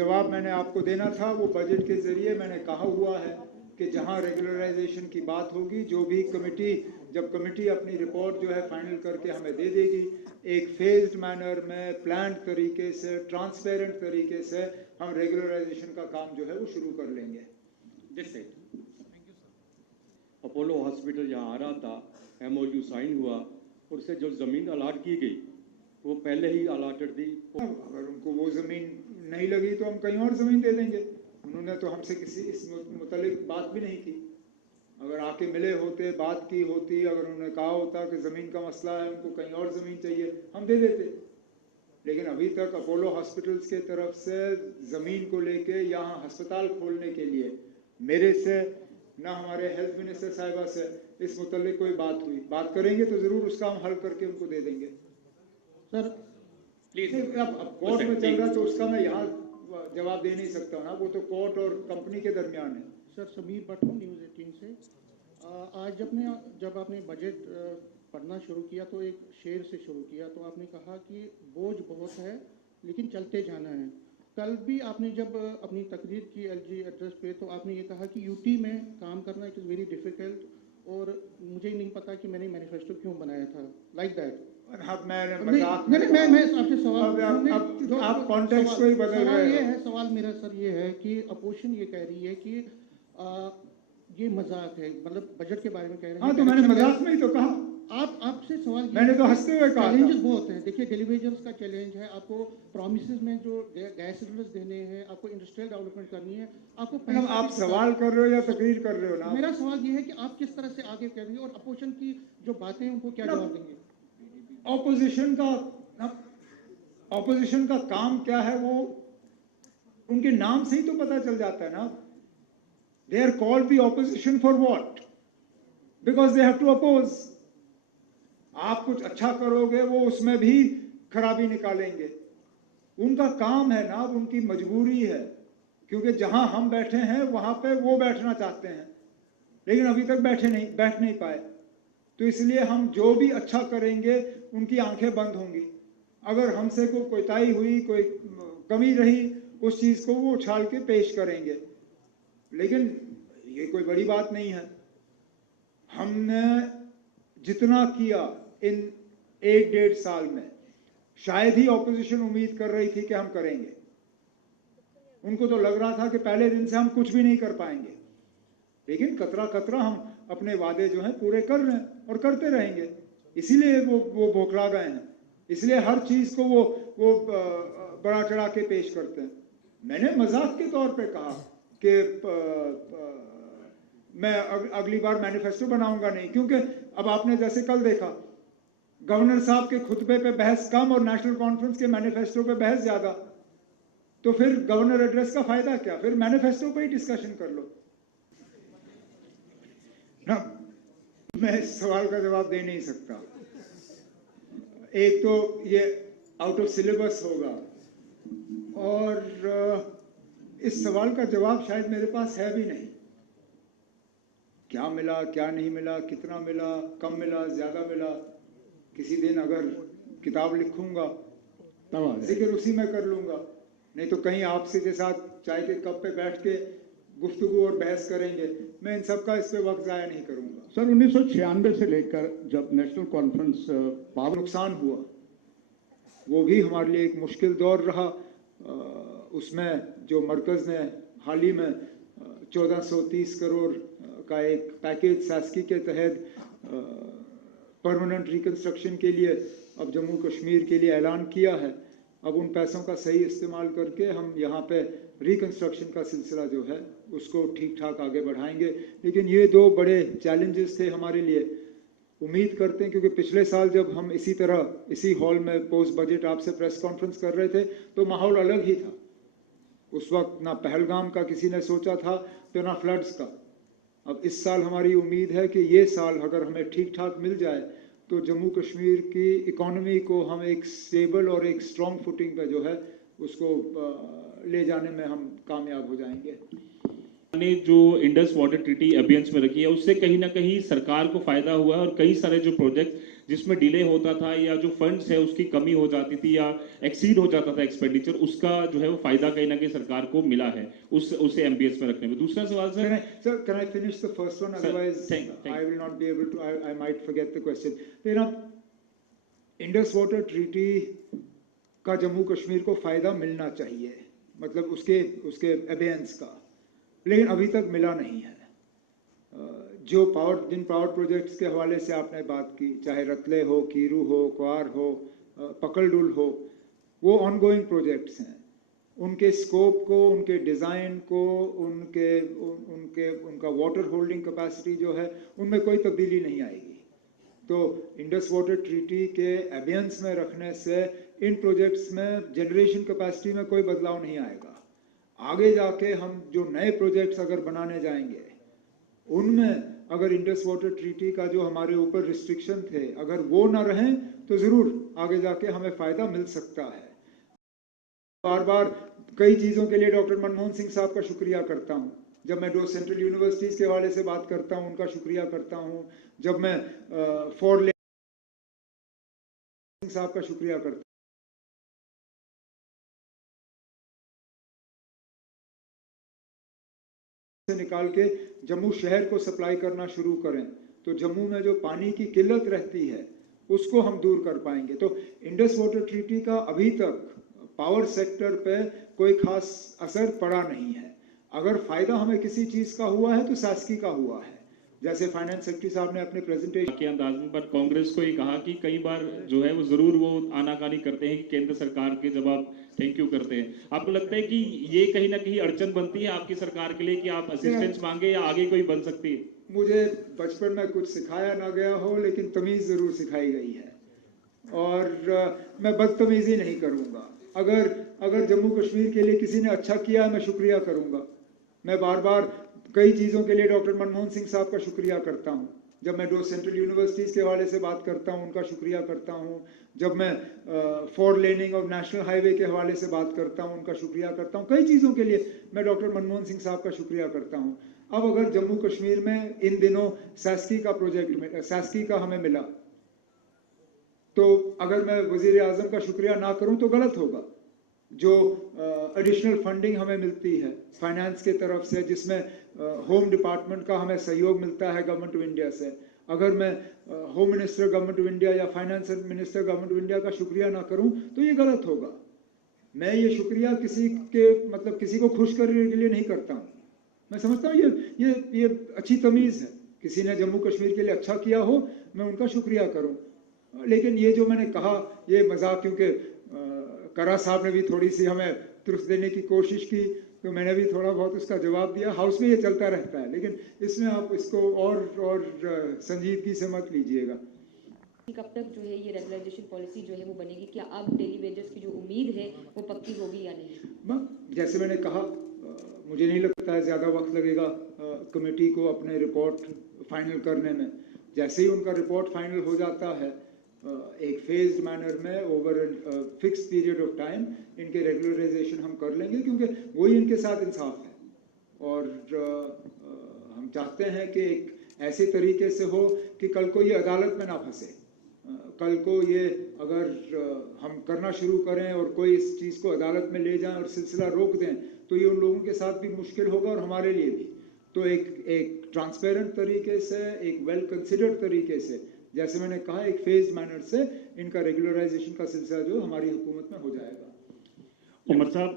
जवाब मैंने आपको देना था वो बजट के जरिए मैंने कहा हुआ है कि जहां रेगुलराइजेशन की बात होगी, जो भी जब कमेटी अपनी रिपोर्ट जो है फाइनल करके हमें दे देगी, एक फेज्ड मैनर में, प्लान्ड तरीके से, ट्रांसपेरेंट तरीके से हम रेगुलराइजेशन का काम जो है वो शुरू कर लेंगे। जैसे अपोलो हॉस्पिटल यहाँ आ रहा था, MOU साइन हुआ और उससे जो ज़मीन अलाट की गई वो पहले ही अलाटेड थी। अगर उनको वो ज़मीन नहीं लगी तो हम कहीं और ज़मीन दे देंगे। उन्होंने तो हमसे किसी इस मुतालिक बात भी नहीं की। अगर आके मिले होते, बात की होती, अगर उन्होंने कहा होता कि ज़मीन का मसला है, उनको कहीं और ज़मीन चाहिए, हम दे देते। लेकिन अभी तक अपोलो हॉस्पिटल्स के तरफ से ज़मीन को लेके यहाँ अस्पताल खोलने के लिए मेरे से ना हमारे हेल्थ मिनिस्टर साहिबा से इस मुतालिक कोई बात हुई। बात करेंगे तो ज़रूर उसका हम हल करके उनको दे देंगे। सर प्लीज, अब कोर्ट में चल रहा है तो उसका मैं यहाँ जवाब दे नहीं सकता ना, वो तो कोर्ट और कंपनी के दरमियान है। सर समीर भट्ट हूँ न्यूज़ 18 से। आज जब आपने बजट पढ़ना शुरू किया तो एक शेर से शुरू किया, तो आपने कहा कि बोझ बहुत है लेकिन चलते जाना है। कल भी आपने जब अपनी तकरीर की LG एड्रेस पे, तो आपने ये कहा कि UT में काम करना इट इज़ वेरी डिफ़िकल्ट और मुझे ही नहीं पता कि मैंने मैनिफेस्टो क्यों बनाया था, लाइक दैट। मैं आपसे सवाल, आप कॉन्टेक्स्ट को ही बदल रहे हो। सवाल मेरा सर ये है कि अपोजिशन ये कह रही है कि ये मजाक है, मतलब बजट के बारे में कह रहे हैं। हाँ, तो मैंने मजाक में ही तो कहा। आपसे सवाल मैंने तो हंसते हुए कहा। चैलेंजेस बहुत हैं। देखिए, डेलीवेजर्स का चैलेंज है, आपको प्रॉमिसेस में जो गैस सिलेंडर्स देने हैं, आपको इंडस्ट्रियल डेवलपमेंट करनी है, आपको आप सवाल कर रहे हो या तकरीर कर रहे हो ना? मेरा सवाल ये है कि आप किस तरह से आगे कर रही है और अपोजिशन की जो बातें हैं उनको क्या जवाब देंगे? ऑपोजिशन का काम क्या है वो उनके नाम से ही तो पता चल जाता है ना। They are called the opposition for what? Because they have to oppose. आप कुछ अच्छा करोगे वो उसमें भी खराबी निकालेंगे। उनका काम है ना, उनकी मजबूरी है, क्योंकि जहां हम बैठे हैं वहां पे वो बैठना चाहते हैं लेकिन अभी तक बैठ नहीं पाए। तो इसलिए हम जो भी अच्छा करेंगे उनकी आंखें बंद होंगी। अगर हमसे कोई कोताही हुई, कोई कमी रही, उस चीज को वो उछाल के पेश करेंगे। लेकिन ये कोई बड़ी बात नहीं है। हमने जितना किया इन 1-1.5 साल में, शायद ही ऑपोजिशन उम्मीद कर रही थी कि हम करेंगे। उनको तो लग रहा था कि पहले दिन से हम कुछ भी नहीं कर पाएंगे, लेकिन कतरा कतरा हम अपने वादे जो हैं पूरे कर रहे हैं और करते रहेंगे। इसीलिए वो बौखला गए हैं, इसलिए हर चीज को वो बड़ा चढ़ा के पेश करते हैं। मैंने मजाक के तौर पे कहा कि मैं अगली बार मैनिफेस्टो बनाऊंगा नहीं, क्योंकि अब आपने जैसे कल देखा, गवर्नर साहब के खुतबे पे बहस कम और नेशनल कॉन्फ्रेंस के मैनिफेस्टो पे बहस ज्यादा। तो फिर गवर्नर एड्रेस का फायदा क्या? फिर मैनिफेस्टो पे ही डिस्कशन कर लो ना। मैं इस सवाल का जवाब दे नहीं सकता। एक तो ये आउट ऑफ सिलेबस होगा और इस सवाल का जवाब शायद मेरे पास है भी नहीं। क्या मिला, क्या नहीं मिला, कितना मिला, कम मिला, ज्यादा मिला, किसी दिन अगर किताब लिखूंगा जिक्र उसी में कर लूंगा, नहीं तो कहीं आपसे के साथ चाय के कप पे बैठ के गुफ्तगू और बहस करेंगे। मैं इन सब का इस पे वक्त जाया नहीं करूंगा। सर 1996 से लेकर जब नेशनल कॉन्फ्रेंस पावर नुकसान हुआ, वो भी हमारे लिए एक मुश्किल दौर रहा। उसमें जो मरकज ने हाल ही में 1430 करोड़ का एक पैकेज शासकी के तहत परमानेंट रिकंस्ट्रक्शन के लिए अब जम्मू कश्मीर के लिए ऐलान किया है। अब उन पैसों का सही इस्तेमाल करके हम यहाँ पे रिकंस्ट्रक्शन का सिलसिला जो है उसको ठीक ठाक आगे बढ़ाएंगे। लेकिन ये दो बड़े चैलेंजेस थे हमारे लिए। उम्मीद करते हैं, क्योंकि पिछले साल जब हम इसी तरह इसी हॉल में पोस्ट बजट आपसे प्रेस कॉन्फ्रेंस कर रहे थे तो माहौल अलग ही था। उस वक्त ना पहलगाम का किसी ने सोचा था तो ना फ्लड्स का। अब इस साल हमारी उम्मीद है कि ये साल अगर हमें ठीक ठाक मिल जाए तो जम्मू कश्मीर की इकोनॉमी को हम एक स्टेबल और एक स्ट्रॉन्ग फुटिंग पे जो है उसको ले जाने में हम कामयाब हो जाएंगे। ने जो इंडस वाटर ट्रीटी अभियान में रखी है उससे कहीं ना कहीं सरकार को फायदा हुआ है और कई सारे जो प्रोजेक्ट जिसमें डिले होता था या जो फंड्स है उसकी कमी हो जाती थी या एक्सीड हो जाता था एक्सपेंडिचर, उसका जो है वो फायदा कहीं ना कहीं सरकार को मिला है उसे एमबीएस में रखने में। दूसरा सवाल sir, can I finish the first one? Otherwise, thank I will not be able to. I might forget the question. You know, Indus water treaty का जम्मू कश्मीर को फायदा मिलना चाहिए, मतलब उसके अबेंस का, लेकिन अभी तक मिला नहीं है। जिन पावर प्रोजेक्ट्स के हवाले से आपने बात की, चाहे रतले हो, कीरू हो, क्वार हो, पकलडुल हो, वो ऑनगोइंग प्रोजेक्ट्स हैं। उनके स्कोप को, उनके डिज़ाइन को, उनका वाटर होल्डिंग कैपेसिटी जो है, उनमें कोई तब्दीली नहीं आएगी। तो इंडस वाटर ट्रीटी के एबियंस में रखने से इन प्रोजेक्ट्स में जनरेशन कैपेसिटी में कोई बदलाव नहीं आएगा। आगे जाके हम जो नए प्रोजेक्ट्स अगर बनाने जाएंगे, उनमें अगर इंडस वाटर ट्रीटी का जो हमारे ऊपर रिस्ट्रिक्शन थे, अगर वो ना रहें तो ज़रूर आगे जाके हमें फ़ायदा मिल सकता है। बार बार कई चीज़ों के लिए डॉक्टर मनमोहन सिंह साहब का शुक्रिया करता हूँ। जब मैं 2 सेंट्रल यूनिवर्सिटीज़ के हवाले से बात करता हूँ, उनका शुक्रिया करता हूँ। जब मैं फॉर सिंह साहब का शुक्रिया करता हूँ। से निकाल के जम्मू शहर को सप्लाई करना शुरू करें तो जम्मू में जो पानी की किल्लत रहती है उसको हम दूर कर पाएंगे। तो इंडस वाटर ट्रीटी का अभी तक पावर सेक्टर पे कोई खास असर पड़ा नहीं है। अगर फायदा हमें किसी चीज का हुआ है तो सास्की का हुआ है, जैसे फाइनेंस सेक्रेटरी साहब ने अपने प्रेजेंटेशन के अंदाज में, पर कांग्रेस को ये कहा कि कई बार जो है वो जरूर वो आनाकानी करते हैं कि केंद्र सरकार के जब आप थैंक यू करते हैं, आपको लगता है कि ये कहीं ना कहीं अड़चन बनती है आपकी सरकार के लिए कि आप असिस्टेंस मांगे या आगे कोई बन सकती है? मुझे बचपन में कुछ सिखाया ना गया हो, लेकिन तमीज जरूर सिखाई गई है और मैं बदतमीजी नहीं करूंगा। अगर जम्मू कश्मीर के लिए किसी ने अच्छा किया है, मैं शुक्रिया करूंगा। मैं बार बार कई चीज़ों के लिए डॉक्टर मनमोहन सिंह साहब का शुक्रिया करता हूँ। जब मैं 2 सेंट्रल यूनिवर्सिटीज़ के हवाले से बात करता हूँ, उनका शुक्रिया करता हूँ। जब मैं 4 लेनिंग और नेशनल हाईवे के हवाले से बात करता हूँ, उनका शुक्रिया करता हूँ। कई चीज़ों के लिए मैं डॉक्टर मनमोहन सिंह साहब का शुक्रिया करता हूँ। अब अगर जम्मू कश्मीर में इन दिनों सैस्की का हमें मिला, तो अगर मैं वज़ीर आज़म का शुक्रिया ना करूँ तो गलत होगा। जो एडिशनल फंडिंग हमें मिलती है फाइनेंस के तरफ से, जिसमें होम डिपार्टमेंट का हमें सहयोग मिलता है गवर्नमेंट ऑफ इंडिया से, अगर मैं home minister government of India या finance minister government of India का शुक्रिया ना करूं तो ये गलत होगा। मैं ये शुक्रिया किसी को खुश करने के लिए नहीं करता हूँ। मैं समझता हूँ ये अच्छी तमीज़ है। किसी ने जम्मू कश्मीर के लिए अच्छा किया हो, मैं उनका शुक्रिया करूँ। लेकिन ये जो मैंने कहा ये मजाक, क्योंकि करा साहब ने भी थोड़ी सी हमें तुरस देने की कोशिश की तो मैंने भी थोड़ा बहुत उसका जवाब दिया। हाउस में ये चलता रहता है, लेकिन इसमें आप इसको और संजीदगी से मत लीजिएगा। कब तक जो है ये रेगुलराइजेशन पॉलिसी जो है वो बनेगी? क्या अब डेली वेजेस की जो उम्मीद है वो पक्की होगी या नहीं? जैसे मैंने कहा, मुझे नहीं लगता है ज़्यादा वक्त लगेगा कमेटी को अपने रिपोर्ट फाइनल करने में। जैसे ही उनका रिपोर्ट फाइनल हो जाता है, एक फेज्ड मैनर में over fix period of time इनके रेगुलराइजेशन हम कर लेंगे, क्योंकि वही इनके साथ इंसाफ है। और हम चाहते हैं कि एक ऐसे तरीके से हो कि कल को ये अदालत में ना फंसे। कल को ये अगर हम करना शुरू करें और कोई इस चीज़ को अदालत में ले जाएं और सिलसिला रोक दें तो ये उन लोगों के साथ भी मुश्किल होगा और हमारे लिए भी। तो एक ट्रांसपेरेंट तरीके से, एक वेल कंसिडर्ड तरीके से, जैसे मैंने कहा, एक फेज मैनर से इनका रेगुलराइजेशन का सिलसिला जो हमारी हुकूमत में हो जाएगा। उमर साहब,